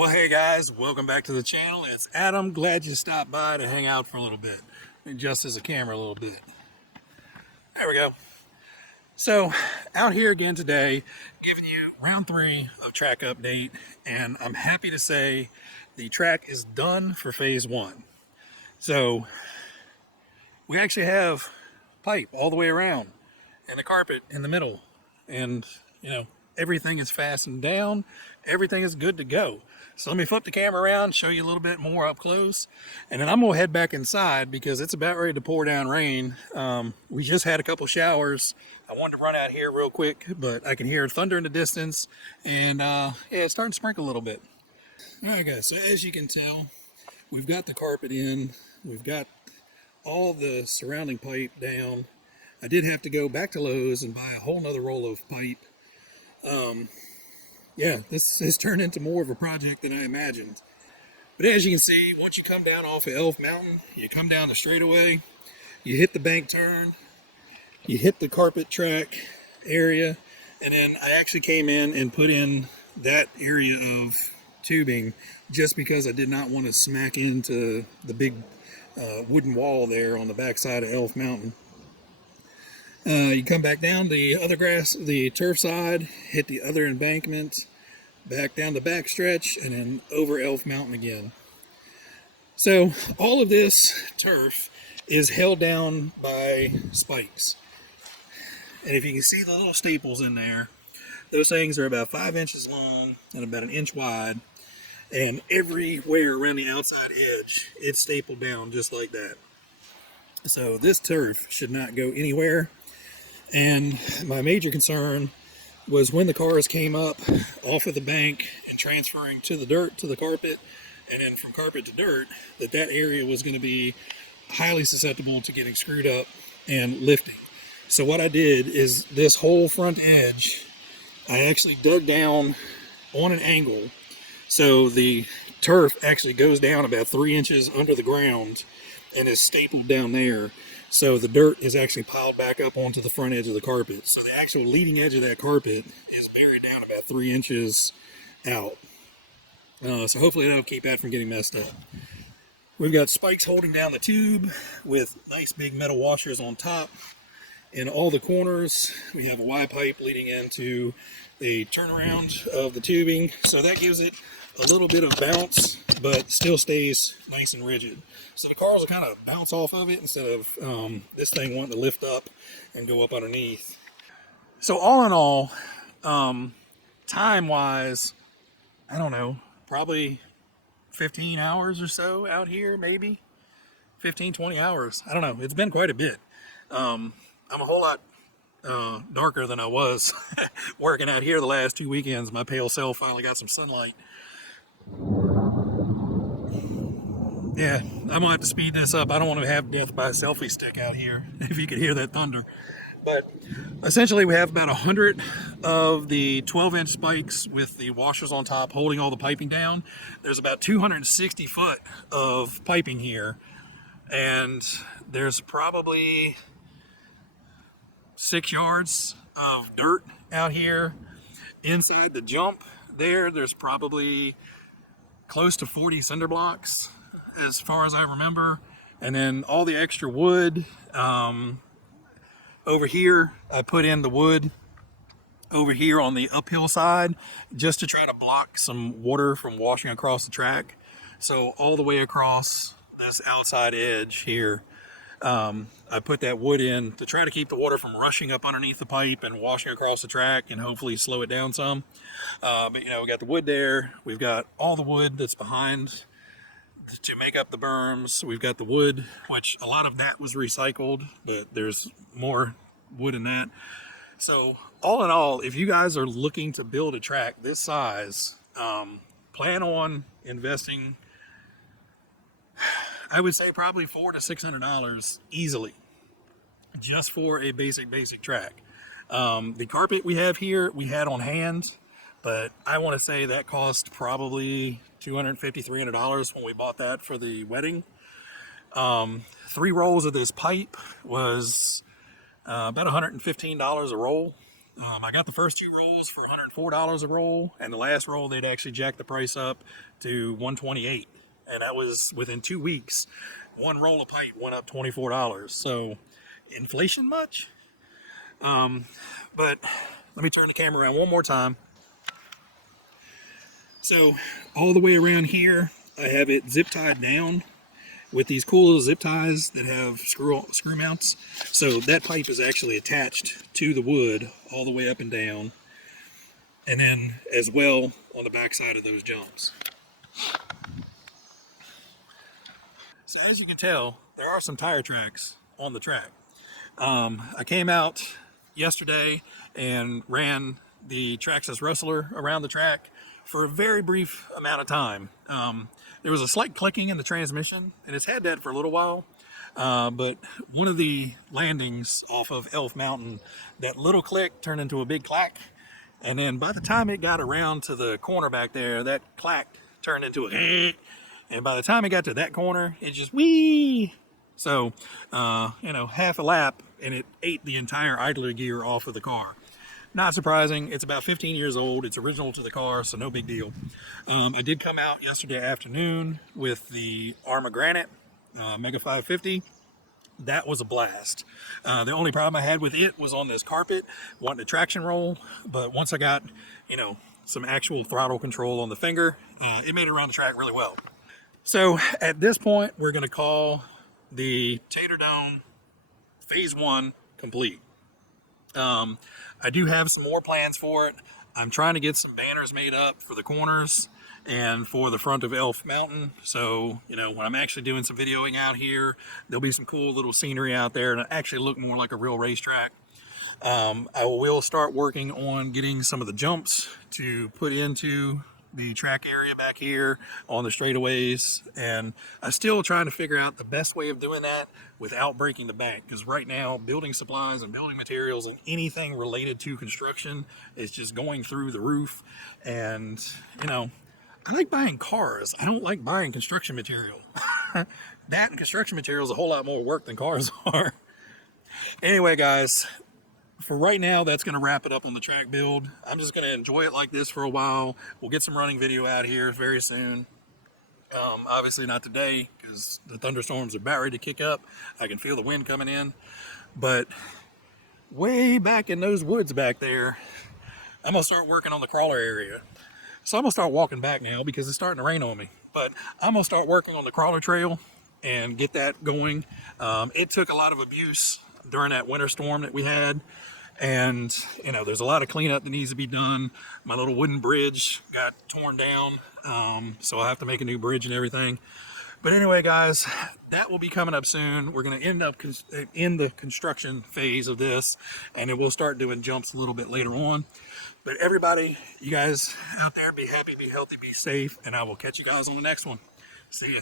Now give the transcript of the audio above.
Well, hey guys, welcome back to the channel. It's Adam. Glad you stopped by to hang out for a little bit, adjust as a camera a little bit. There we go. So, out here again today, giving you round 3 of track update, and I'm happy to say the track is done for phase 1. So, we actually have pipe all the way around and a carpet in the middle, and everything is fastened down, everything is good to go. So let me flip the camera around, show you a little bit more up close, and then I'm gonna head back inside because it's about ready to pour down rain. We just had a couple showers. I wanted to run out here real quick, but I can hear thunder in the distance, and yeah, it's starting to sprinkle a little bit. All right guys, so as you can tell, we've got the carpet in, we've got all the surrounding pipe down. I did have to go back to Lowe's and buy a whole nother roll of pipe. Yeah, this has turned into more of a project than I imagined. But as you can see, once you come down off of Elf Mountain, you come down the straightaway, you hit the bank turn, you hit the carpet track area, and then I actually came in and put in that area of tubing just because I did not want to smack into the big wooden wall there on the back side of Elf Mountain. You come back down the turf side, hit the other embankment, back down the back stretch, and then over Elf Mountain again. So all of this turf is held down by spikes. And if you can see the little staples in there, those things are about 5 inches long and about 1 inch wide. And everywhere around the outside edge, it's stapled down just like that. So this turf should not go anywhere. And my major concern was when the cars came up off of the bank and transferring to the dirt, to the carpet, and then from carpet to dirt, that area was going to be highly susceptible to getting screwed up and lifting. So what I did is this whole front edge, I actually dug down on an angle. So the turf actually goes down about 3 inches under the ground and is stapled down there. So the dirt is actually piled back up onto the front edge of the carpet. So the actual leading edge of that carpet is buried down about 3 inches out. So hopefully that'll keep that from getting messed up. We've got spikes holding down the tube with nice big metal washers on top. In all the corners, we have a Y pipe leading into the turnaround of the tubing. So that gives it a little bit of bounce, but still stays nice and rigid. So the cars will kind of bounce off of it instead of this thing wanting to lift up and go up underneath. So all in all, time-wise, I don't know, probably 15 hours or so out here, maybe 15, 20 hours. I don't know. It's been quite a bit. I'm a whole lot darker than I was working out here the last 2 weekends. My pale self finally got some sunlight. Yeah, I'm gonna have to speed this up. I don't want to have death by a selfie stick out here, if you could hear that thunder. But essentially we have about 100 of the 12-inch spikes with the washers on top holding all the piping down. There's about 260 foot of piping here, and there's probably 6 yards of dirt out here. Inside the jump there's probably close to 40 cinder blocks as far as I remember, and then all the extra wood. Over here I put in the wood over here on the uphill side just to try to block some water from washing across the track. So all the way across this outside edge here, I put that wood in to try to keep the water from rushing up underneath the pipe and washing across the track and hopefully slow it down some. But we got the wood there. We've got all the wood that's behind to make up the berms. We've got the wood, which a lot of that was recycled, but there's more wood in that. So all in all, if you guys are looking to build a track this size, plan on investing, I would say probably $400 to $600 easily, just for a basic track. The carpet we have here, we had on hand, but I want to say that cost probably $250, $300 when we bought that for the wedding. 3 rolls of this pipe was about $115 a roll. I got the first two rolls for $104 a roll, and the last roll they'd actually jacked the price up to $128, and that was within 2 weeks. One roll of pipe went up $24. So, inflation much? But let me turn the camera around one more time. So, all the way around here, I have it zip tied down with these cool little zip ties that have screw mounts. So that pipe is actually attached to the wood all the way up and down, and then as well on the back side of those jumps. So as you can tell, there are some tire tracks on the track. I came out yesterday and ran the Traxxas Rustler around the track for a very brief amount of time. There was a slight clicking in the transmission, and it's had that for a little while. But one of the landings off of Elf Mountain, that little click turned into a big clack. And then by the time it got around to the corner back there, that clack turned into a and by the time it got to that corner, it just wee. So, half a lap, and it ate the entire idler gear off of the car. Not surprising. It's about 15 years old. It's original to the car, so no big deal. I did come out yesterday afternoon with the Arma Granite Mega 550. That was a blast. The only problem I had with it was on this carpet, wanting a traction roll, but once I got, some actual throttle control on the finger, it made it around the track really well. So at this point, we're going to call the Tater Dome Phase 1 complete. I do have some more plans for it. I'm trying to get some banners made up for the corners and for the front of Elf Mountain. So, when I'm actually doing some videoing out here, there'll be some cool little scenery out there and actually look more like a real racetrack. I will start working on getting some of the jumps to put into the track area back here on the straightaways, and I'm still trying to figure out the best way of doing that without breaking the bank, because right now building supplies and building materials and anything related to construction is just going through the roof. And I like buying cars, I don't like buying construction material. That and construction material is a whole lot more work than cars are. Anyway, guys, for right now, that's going to wrap it up on the track build. I'm just going to enjoy it like this for a while. We'll get some running video out here very soon. Obviously not today, because the thunderstorms are about ready to kick up. I can feel the wind coming in. But way back in those woods back there, I'm going to start working on the crawler area. So I'm going to start walking back now because it's starting to rain on me. But I'm going to start working on the crawler trail and get that going. It took a lot of abuse during that winter storm that we had. And, there's a lot of cleanup that needs to be done. My little wooden bridge got torn down, so I'll have to make a new bridge and everything. But anyway, guys, that will be coming up soon. We're going to end up in the construction phase of this, and then we'll start doing jumps a little bit later on. But everybody, you guys out there, be happy, be healthy, be safe, and I will catch you guys on the next one. See ya.